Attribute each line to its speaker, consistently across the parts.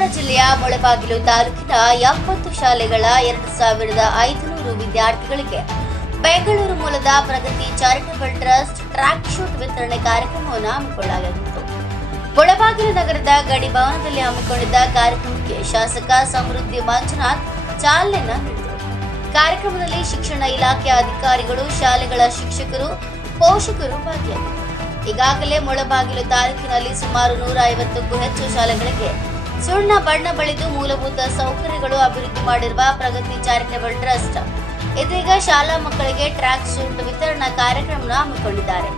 Speaker 1: ಕೋಲಾರ ಜಿಲ್ಲೆಯ ಮೊಳಬಾಗಿಲು ತಾಲೂಕಿನ ಎಪ್ಪತ್ತು ಶಾಲೆಗಳ ಎರಡು ಸಾವಿರದ ಐದುನೂರು ವಿದ್ಯಾರ್ಥಿಗಳಿಗೆ ಬೆಂಗಳೂರು ಮೂಲದ Pragati charitable trust track suit ವಿತರಣೆ ಕಾರ್ಯಕ್ರಮವನ್ನು ಹಮ್ಮಿಕೊಳ್ಳಲಾಗಿತ್ತು. ಮೊಳಬಾಗಿಲು ನಗರದ ಗಡಿ ಭವನದಲ್ಲಿ ಹಮ್ಮಿಕೊಂಡಿದ್ದ ಕಾರ್ಯಕ್ರಮಕ್ಕೆ ಶಾಸಕ ಸಮೃದ್ಧಿ ಮಂಜುನಾಥ್ ಚಾಲನೆ ನೀಡಿದರು. ಕಾರ್ಯಕ್ರಮದಲ್ಲಿ ಶಿಕ್ಷಣ ಇಲಾಖೆ ಅಧಿಕಾರಿಗಳು, ಶಾಲೆಗಳ ಶಿಕ್ಷಕರು, ಪೋಷಕರು ಭಾಗಿಯಾಗಿದ್ದರು. ಈಗಾಗಲೇ ಮೊಳಬಾಗಿಲು ತಾಲೂಕಿನಲ್ಲಿ ಸುಮಾರು ನೂರ ಐವತ್ತಕ್ಕೂ ಹೆಚ್ಚು ಶಾಲೆಗಳಿಗೆ ಸುಣ್ಣ ಬಣ್ಣ ಬಳಿದು ಮೂಲಭೂತ ಸೌಕರ್ಯಗಳು ಅಭಿವೃದ್ಧಿ ಮಾಡಿರುವ ಪ್ರಗತಿ ಚಾರಿಟೇಬಲ್ ಟ್ರಸ್ಟ್. ಇದೀಗ ಶಾಲಾ ಮಕ್ಕಳಿಗೆ ಟ್ರ್ಯಾಕ್ ಸೂಟ್ ವಿತರಣಾ ಕಾರ್ಯಕ್ರಮ ಹಮ್ಮಿಕೊಂಡಿದ್ದಾರೆ.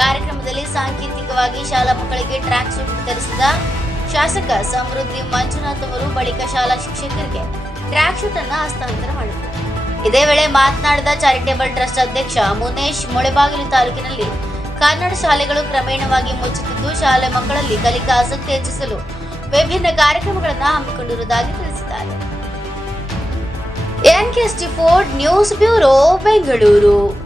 Speaker 1: ಕಾರ್ಯಕ್ರಮದಲ್ಲಿ ಸಾಂಕೇತಿಕವಾಗಿ ಶಾಲಾ ಮಕ್ಕಳಿಗೆ ಟ್ರ್ಯಾಕ್ ಸೂಟ್ ವಿತರಿಸಿದ ಶಾಸಕ ಸಮೃದ್ಧಿ ಮಂಜುನಾಥ್ ಅವರು ಬಳಿಕ ಶಾಲಾ ಶಿಕ್ಷಕರಿಗೆ ಟ್ರ್ಯಾಕ್ ಸೂಟ್ ಅನ್ನು ಹಸ್ತಾಂತರ ಮಾಡಿದರು. ಇದೇ ವೇಳೆ ಮಾತನಾಡಿದ ಚಾರಿಟೇಬಲ್ ಟ್ರಸ್ಟ್ ಅಧ್ಯಕ್ಷ ಮುನೇಶ್ ಮೊಳೆಬಾಗಿಲು ತಾಲೂಕಿನಲ್ಲಿ ಕನ್ನಡ ಶಾಲೆಗಳು ಕ್ರಮೇಣವಾಗಿ ಮುಚ್ಚುತ್ತಿದ್ದು ಶಾಲೆ ಮಕ್ಕಳಲ್ಲಿ ಕಲಿಕಾ ಆಸಕ್ತಿ ಹೆಚ್ಚಿಸಲು ವಿಭಿನ್ನ ಕಾರ್ಯಕ್ರಮಗಳನ್ನು ಹಮ್ಮಿಕೊಂಡಿರುವುದಾಗಿ ತಿಳಿಸಿದ್ದಾರೆ. NKST Ford news bureau Bengaluru.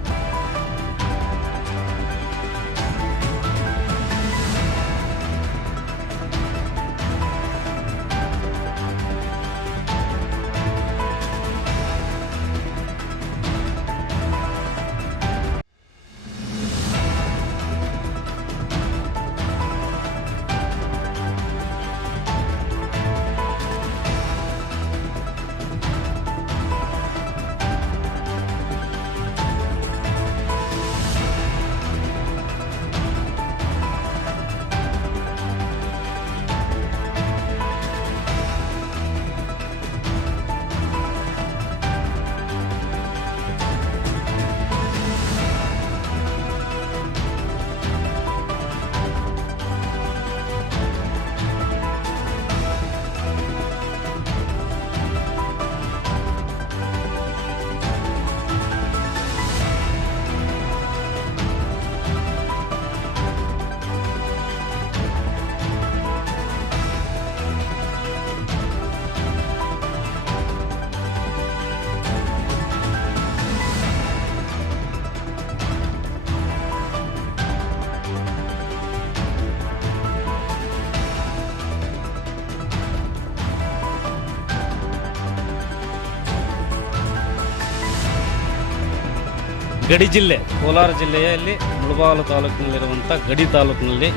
Speaker 2: ಗಡಿ ಜಿಲ್ಲೆ, ಕೋಲಾರ ಜಿಲ್ಲೆಯಲ್ಲಿ ಮುಳಬಾಗಿಲು ತಾಲೂಕಿನಲ್ಲಿರುವಂಥ ಗಡಿ ತಾಲೂಕಿನಲ್ಲಿ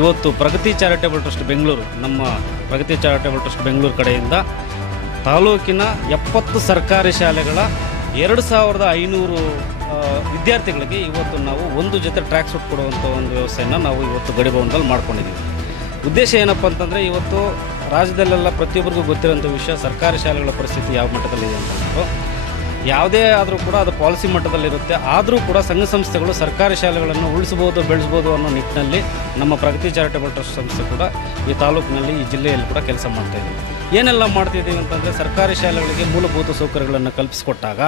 Speaker 2: ಇವತ್ತು ಪ್ರಗತಿ ಚಾರಿಟೇಬಲ್ ಟ್ರಸ್ಟ್ ಬೆಂಗಳೂರು, ನಮ್ಮ ಪ್ರಗತಿ ಚಾರಿಟೇಬಲ್ ಟ್ರಸ್ಟ್ ಬೆಂಗಳೂರು ಕಡೆಯಿಂದ ತಾಲೂಕಿನ ಎಪ್ಪತ್ತು ಸರ್ಕಾರಿ ಶಾಲೆಗಳ ಎರಡು ಸಾವಿರದ ಐನೂರು ವಿದ್ಯಾರ್ಥಿಗಳಿಗೆ ಇವತ್ತು ನಾವು ಒಂದು ಜೊತೆ ಟ್ರ್ಯಾಕ್ ಸೂಟ್ ಕೊಡುವಂಥ ಒಂದು ವ್ಯವಸ್ಥೆಯನ್ನು ನಾವು ಇವತ್ತು ಗಡಿ ಭವನದಲ್ಲಿ ಮಾಡ್ಕೊಂಡಿದ್ದೀವಿ. ಉದ್ದೇಶ ಏನಪ್ಪ ಅಂತಂದರೆ ಇವತ್ತು ರಾಜ್ಯದಲ್ಲೆಲ್ಲ ಪ್ರತಿಯೊಬ್ಬರಿಗೂ ಗೊತ್ತಿರುವಂಥ ವಿಷಯ ಸರ್ಕಾರಿ ಶಾಲೆಗಳ ಪರಿಸ್ಥಿತಿ ಯಾವ ಮಟ್ಟದಲ್ಲಿದೆ ಅಂತ ಅಂದ್ಬಿಟ್ಟು ಯಾವುದೇ ಆದರೂ ಕೂಡ ಅದು ಪಾಲಿಸಿ ಮಟ್ಟದಲ್ಲಿರುತ್ತೆ. ಆದರೂ ಕೂಡ ಸಂಘ ಸಂಸ್ಥೆಗಳು ಸರ್ಕಾರಿ ಶಾಲೆಗಳನ್ನು ಉಳಿಸ್ಬೋದು ಬೆಳೆಸ್ಬೋದು ಅನ್ನೋ ನಿಟ್ಟಿನಲ್ಲಿ ನಮ್ಮ ಪ್ರಗತಿ ಚಾರಿಟಬಲ್ ಟ್ರಸ್ಟ್ ಸಂಸ್ಥೆ ಕೂಡ ಈ ತಾಲೂಕಿನಲ್ಲಿ, ಈ ಜಿಲ್ಲೆಯಲ್ಲಿ ಕೂಡ ಕೆಲಸ ಮಾಡ್ತಾ ಇದೆ. ಏನೆಲ್ಲ ಮಾಡ್ತಿದ್ದೀವಿ ಅಂತಂದರೆ ಸರ್ಕಾರಿ ಶಾಲೆಗಳಿಗೆ ಮೂಲಭೂತ ಸೌಕರ್ಯಗಳನ್ನು ಕಲ್ಪಿಸಿಕೊಟ್ಟಾಗ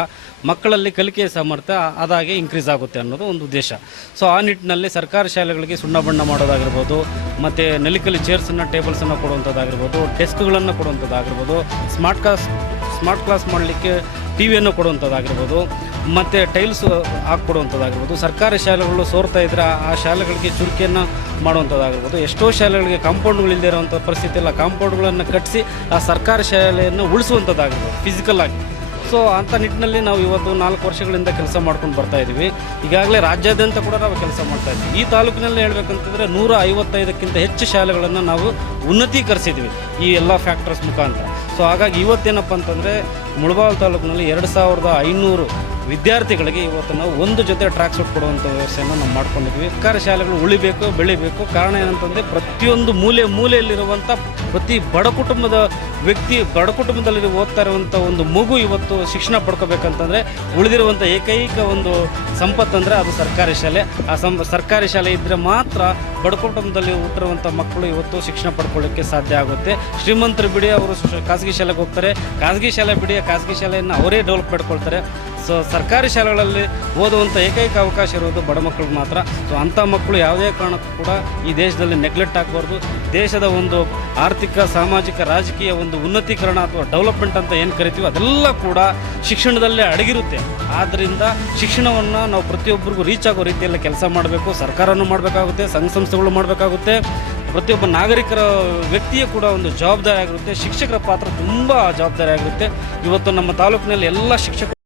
Speaker 2: ಮಕ್ಕಳಲ್ಲಿ ಕಲಿಕೆಯ ಸಾಮರ್ಥ್ಯ ಅದಾಗೆ ಇನ್ಕ್ರೀಸ್ ಆಗುತ್ತೆ ಅನ್ನೋದು ಒಂದು ಉದ್ದೇಶ. ಸೊ ಆ ನಿಟ್ಟಿನಲ್ಲಿ ಸರ್ಕಾರಿ ಶಾಲೆಗಳಿಗೆ ಸುಣ್ಣ ಬಣ್ಣ ಮಾಡೋದಾಗಿರ್ಬೋದು, ಮತ್ತು ನೆಲಿಕಲಿ ಚೇರ್ಸನ್ನು, ಟೇಬಲ್ಸನ್ನು ಕೊಡುವಂಥದ್ದಾಗಿರ್ಬೋದು, ಡೆಸ್ಕ್ಗಳನ್ನು ಕೊಡುವಂಥದ್ದಾಗಿರ್ಬೋದು, ಸ್ಮಾರ್ಟ್ ಕ್ಲಾಸ್ ಸ್ಮಾರ್ಟ್ ಕ್ಲಾಸ್ ಮಾಡಲಿಕ್ಕೆ ಟಿ ವಿಯನ್ನು ಕೊಡುವಂಥದ್ದಾಗಿರ್ಬೋದು, ಮತ್ತು ಟೈಲ್ಸ್ ಹಾಕ್ಕೊಡುವಂಥದ್ದಾಗಿರ್ಬೋದು, ಸರ್ಕಾರಿ ಶಾಲೆಗಳು ಸೋರ್ತಾ ಇದ್ದರೆ ಆ- ಶಾಲೆಗಳಿಗೆ ಚುರುಕಿಯನ್ನು ಮಾಡುವಂಥದ್ದಾಗಿರ್ಬೋದು. ಎಷ್ಟೋ ಶಾಲೆಗಳಿಗೆ ಕಾಂಪೌಂಡ್ಗಳು ಇಲ್ಲದೆ ಇರುವಂಥ ಪರಿಸ್ಥಿತಿ ಇಲ್ಲ ಕಾಂಪೌಂಡ್ಗಳನ್ನು ಕಟ್ಟಿಸಿ ಆ ಸರ್ಕಾರಿ ಶಾಲೆಯನ್ನು ಉಳಿಸುವಂಥದ್ದಾಗಿರ್ಬೋದು ಫಿಸಿಕಲ್ ಆಗಿ. ಸೊ ಅಂಥ ನಿಟ್ಟಿನಲ್ಲಿ ನಾವು ಇವತ್ತು ನಾಲ್ಕು ವರ್ಷಗಳಿಂದ ಕೆಲಸ ಮಾಡ್ಕೊಂಡು ಬರ್ತಾ ಇದ್ದೀವಿ ಈಗಾಗಲೇ ರಾಜ್ಯಾದ್ಯಂತ ಕೂಡ ನಾವು ಕೆಲಸ ಮಾಡ್ತಾ ಇದ್ದೀವಿ ಈ ತಾಲೂಕಿನಲ್ಲಿ ಹೇಳ್ಬೇಕಂತಂದರೆ ನೂರ ಐವತ್ತೈದಕ್ಕಿಂತ ಹೆಚ್ಚು ಶಾಲೆಗಳನ್ನು ನಾವು ಉನ್ನತೀಕರಿಸಿದ್ವಿ ಈ ಎಲ್ಲ ಫ್ಯಾಕ್ಟರ್ಸ್ ಮುಖಾಂತರ. ಸೊ ಹಾಗಾಗಿ ಇವತ್ತೇನಪ್ಪ ಅಂತಂದರೆ ಮುಳಬಾಲ್ ತಾಲೂಕಿನಲ್ಲಿ ಎರಡು ಸಾವಿರದ ಐನೂರು ವಿದ್ಯಾರ್ಥಿಗಳಿಗೆ ಇವತ್ತು ನಾವು ಒಂದು ಜೊತೆ ಟ್ರ್ಯಾಕ್ ಸೂಟ್ ಕೊಡುವಂಥ ವ್ಯವಸ್ಥೆಯನ್ನು ನಾವು ಮಾಡ್ಕೊಂಡಿದ್ವಿ. ಸರ್ಕಾರಿ ಶಾಲೆಗಳು ಉಳಿಬೇಕು, ಬೆಳಿಬೇಕು. ಕಾರಣ ಏನಂತಂದರೆ ಪ್ರತಿಯೊಂದು ಮೂಲೆ ಮೂಲೆಯಲ್ಲಿರುವಂಥ ಪ್ರತಿ ಬಡ ಕುಟುಂಬದ ವ್ಯಕ್ತಿ, ಬಡ ಕುಟುಂಬದಲ್ಲಿ ಓದ್ತಾ ಇರುವಂಥ ಒಂದು ಮಗು ಇವತ್ತು ಶಿಕ್ಷಣ ಪಡ್ಕೋಬೇಕಂತಂದರೆ ಉಳಿದಿರುವಂಥ ಏಕೈಕ ಒಂದು ಸಂಪತ್ತಂದರೆ ಅದು ಸರ್ಕಾರಿ ಶಾಲೆ. ಆ ಸಂ, ಸರ್ಕಾರಿ ಶಾಲೆ ಇದ್ದರೆ ಮಾತ್ರ ಬಡ ಕುಟುಂಬದಲ್ಲಿ ಹುಟ್ಟಿರುವಂಥ ಮಕ್ಕಳು ಇವತ್ತು ಶಿಕ್ಷಣ ಪಡ್ಕೊಳ್ಳೋಕ್ಕೆ ಸಾಧ್ಯ ಆಗುತ್ತೆ. ಶ್ರೀಮಂತರು ಬಿಡಿ ಅವರು ಖಾಸಗಿ ಶಾಲೆಗೆ ಹೋಗ್ತಾರೆ. ಖಾಸಗಿ ಶಾಲೆ ಬಿಡಿ, ಖಾಸಗಿ ಶಾಲೆಯನ್ನು ಅವರೇ ಡೆವಲಪ್ ಮಾಡ್ಕೊಳ್ತಾರೆ. ಸೊ ಸರ್ಕಾರಿ ಶಾಲೆಗಳಲ್ಲಿ ಓದುವಂಥ ಏಕೈಕ ಅವಕಾಶ ಇರೋದು ಬಡ ಮಕ್ಕಳಿಗೆ ಮಾತ್ರ. ಸೊ ಅಂಥ ಮಕ್ಕಳು ಯಾವುದೇ ಕಾರಣಕ್ಕೂ ಕೂಡ ಈ ದೇಶದಲ್ಲಿ ನೆಗ್ಲೆಕ್ಟ್ ಆಗಬಾರ್ದು. ದೇಶದ ಒಂದು ಆರ್ಥಿಕ, ಸಾಮಾಜಿಕ, ರಾಜಕೀಯ ಒಂದು ಉನ್ನತೀಕರಣ ಅಥವಾ ಡೆವಲಪ್ಮೆಂಟ್ ಅಂತ ಏನು ಕರಿತೀವಿ ಅದೆಲ್ಲ ಕೂಡ ಶಿಕ್ಷಣದಲ್ಲೇ ಅಡಗಿರುತ್ತೆ. ಆದ್ದರಿಂದ ಶಿಕ್ಷಣವನ್ನು ನಾವು ಪ್ರತಿಯೊಬ್ಬರಿಗೂ ರೀಚ್ ಆಗೋ ರೀತಿಯಲ್ಲಿ ಕೆಲಸ ಮಾಡಬೇಕು. ಸರ್ಕಾರನೂ ಮಾಡಬೇಕಾಗುತ್ತೆ, ಸಂಘ ಸಂಸ್ಥೆಗಳು ಮಾಡಬೇಕಾಗುತ್ತೆ. ಪ್ರತಿಯೊಬ್ಬ ನಾಗರಿಕರ ವ್ಯಕ್ತಿಯ ಕೂಡ ಒಂದು ಜವಾಬ್ದಾರಿ ಆಗಿರುತ್ತೆ. ಶಿಕ್ಷಕರ ಪಾತ್ರ ತುಂಬ ಜವಾಬ್ದಾರಿ ಆಗಿರುತ್ತೆ. ಇವತ್ತು ನಮ್ಮ ತಾಲೂಕಿನಲ್ಲಿ ಎಲ್ಲ ಶಿಕ್ಷಕರು